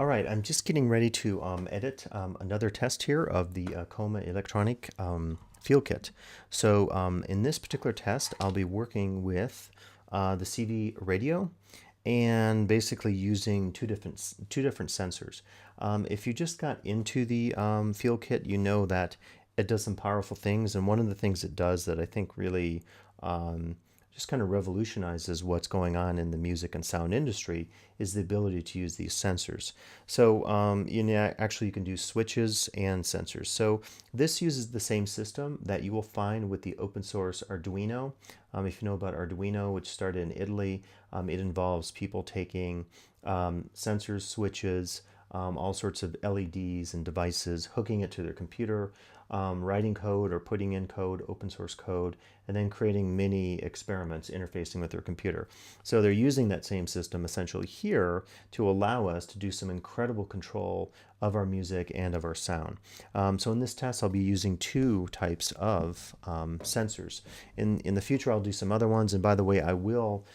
All right, I'm just getting ready to edit another test here of the KOMA Elektronik Field Kit. So in this particular test, I'll be working with the CV radio and basically using two different sensors. If you just got into the Field Kit, you know that it does some powerful things, and one of the things it does that I think really just kind of revolutionizes what's going on in the music and sound industry is the ability to use these sensors. So actually you can do switches and sensors. So this uses the same system that you will find with the open source Arduino. If you know about Arduino, which started in Italy, it involves people taking sensors, switches, all sorts of LEDs and devices, hooking it to their computer, writing code or putting in code, open source code, and then creating mini experiments interfacing with their computer. So they're using that same system essentially here to allow us to do some incredible control of our music and of our sound. So in this test, I'll be using two types of sensors. In the future, I'll do some other ones. And by the way, I will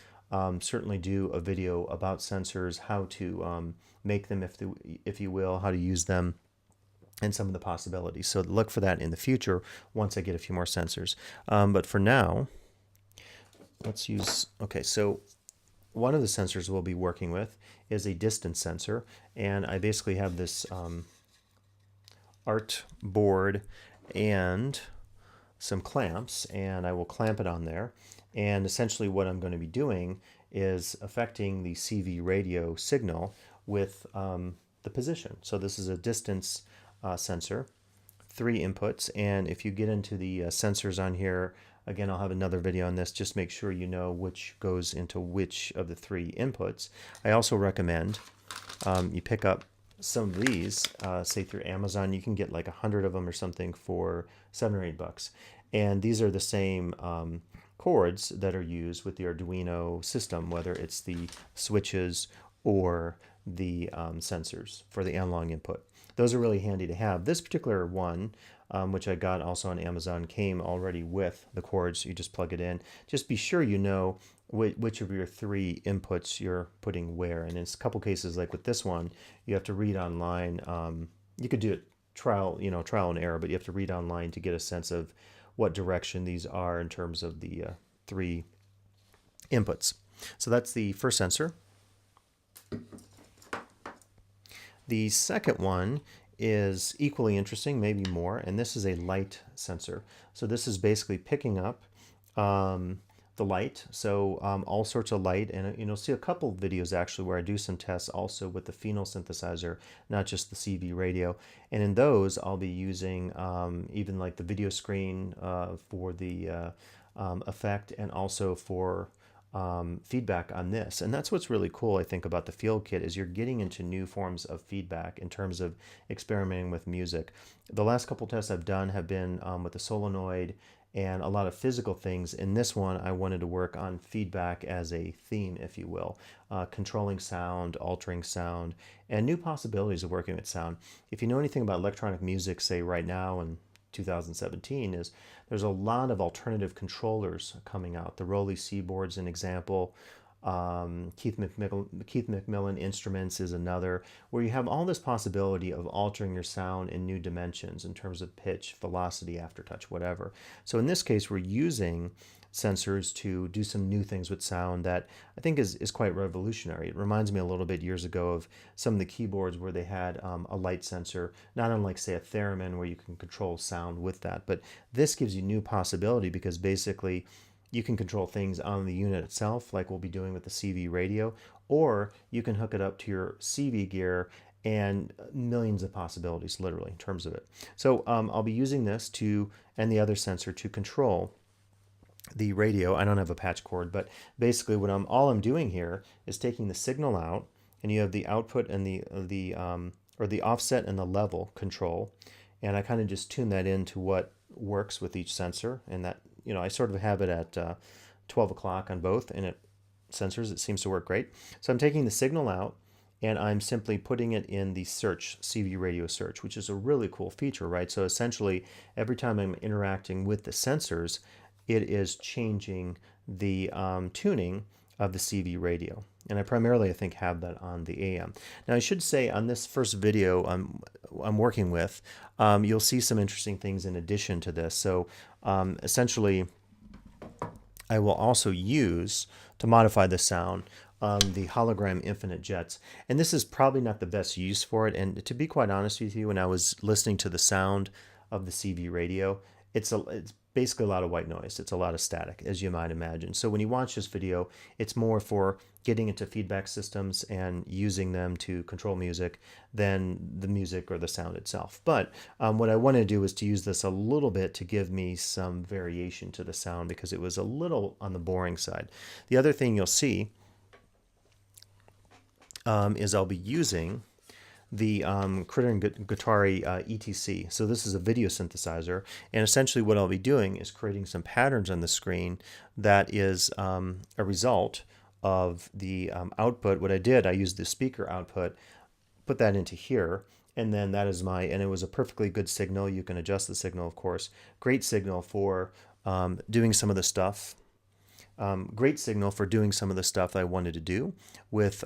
certainly do a video about sensors, how to make them, if you will, how to use them, and some of the possibilities. So look for that in the future once I get a few more sensors. But for now, let's use, okay, so one of the sensors we'll be working with is a distance sensor. And I basically have this art board and some clamps, and I will clamp it on there. And essentially what I'm going to be doing is affecting the CV radio signal with the position. So this is a distance sensor, 3 inputs, and if you get into the sensors on here, again, I'll have another video on this, just make sure you know which goes into which of the 3 inputs. I also recommend you pick up some of these, say through Amazon. You can get like 100 of them or something for $7 or $8. And these are the same cords that are used with the Arduino system, whether it's the switches or the sensors for the analog input. Those are really handy to have. This particular one, which I got also on Amazon, came already with the cords. You just plug it in. Just be sure you know which of your 3 inputs you're putting where. And in a couple cases, like with this one, you have to read online. You could do it trial and error, but you have to read online to get a sense of what direction these are in terms of the 3 inputs. So that's the first sensor. The second one is equally interesting, maybe more, and this is a light sensor. So this is basically picking up the light, so all sorts of light, and you'll see a couple of videos actually where I do some tests also with the phenol synthesizer, not just the CV radio. And in those, I'll be using even like the video screen for the effect, and also for feedback on this. And that's what's really cool, I think, about the Field Kit, is you're getting into new forms of feedback in terms of experimenting with music. The last couple tests I've done have been with the solenoid and a lot of physical things. In this one, I wanted to work on feedback as a theme, if you will, controlling sound, altering sound, and new possibilities of working with sound. If you know anything about electronic music, say right now and 2017, is there's a lot of alternative controllers coming out. The Rolly C board's an example. Keith McMillan Instruments is another, where you have all this possibility of altering your sound in new dimensions in terms of pitch, velocity, aftertouch, whatever. So in this case, we're using sensors to do some new things with sound that I think is quite revolutionary. It reminds me a little bit years ago of some of the keyboards where they had a light sensor, not unlike, say, a theremin, where you can control sound with that. But this gives you new possibility, because basically you can control things on the unit itself, like we'll be doing with the CV radio, or you can hook it up to your CV gear, and millions of possibilities, literally, in terms of it. So I'll be using this and the other sensor to control the radio. I don't have a patch cord, but basically all I'm doing here is taking the signal out, and you have the output and the offset and the level control, and I kind of just tune that into what works with each sensor. And that, I sort of have it at 12 o'clock on both, and sensors, it seems to work great. So I'm taking the signal out, and I'm simply putting it in the search, CV radio search, which is a really cool feature, right? So essentially, every time I'm interacting with the sensors, it is changing the tuning of the CV radio. And I primarily, I think, have that on the AM. Now, I should say on this first video I'm working with, you'll see some interesting things in addition to this. So essentially, I will also use, to modify the sound, the Hologram Infinite Jets. And this is probably not the best use for it. And to be quite honest with you, when I was listening to the sound of the CV radio, it's basically a lot of white noise. It's a lot of static, as you might imagine. So when you watch this video, it's more for getting into feedback systems and using them to control music than the music or the sound itself. But what I want to do is to use this a little bit to give me some variation to the sound, because it was a little on the boring side. The other thing you'll see is I'll be using the Critter and Guitari ETC. So this is a video synthesizer, and essentially what I'll be doing is creating some patterns on the screen that is a result of the output. What I did, I used the speaker output, put that into here, and then that is and it was a perfectly good signal. You can adjust the signal, of course. Great signal for doing some of the stuff. Great signal for doing some of the stuff I wanted to do with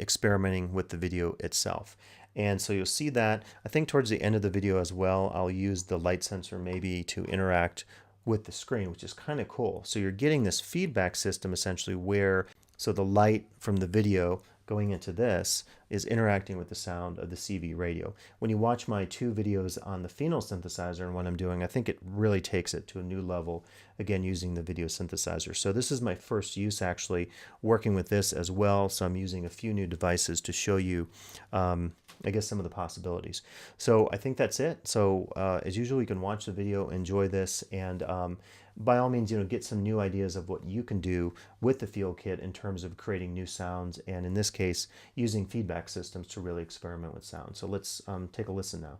experimenting with the video itself. And so you'll see that, I think towards the end of the video as well, I'll use the light sensor maybe to interact with the screen, which is kind of cool. So you're getting this feedback system essentially where, so the light from the video going into this is interacting with the sound of the CV radio. When you watch my two videos on the phenol synthesizer and what I'm doing, I think it really takes it to a new level, again, using the video synthesizer. So this is my first use actually working with this as well. So I'm using a few new devices to show you, I guess, some of the possibilities. So I think that's it. So as usual, you can watch the video, enjoy this, and by all means, get some new ideas of what you can do with the Field Kit in terms of creating new sounds, and in this case, using feedback systems to really experiment with sound. So let's take a listen now.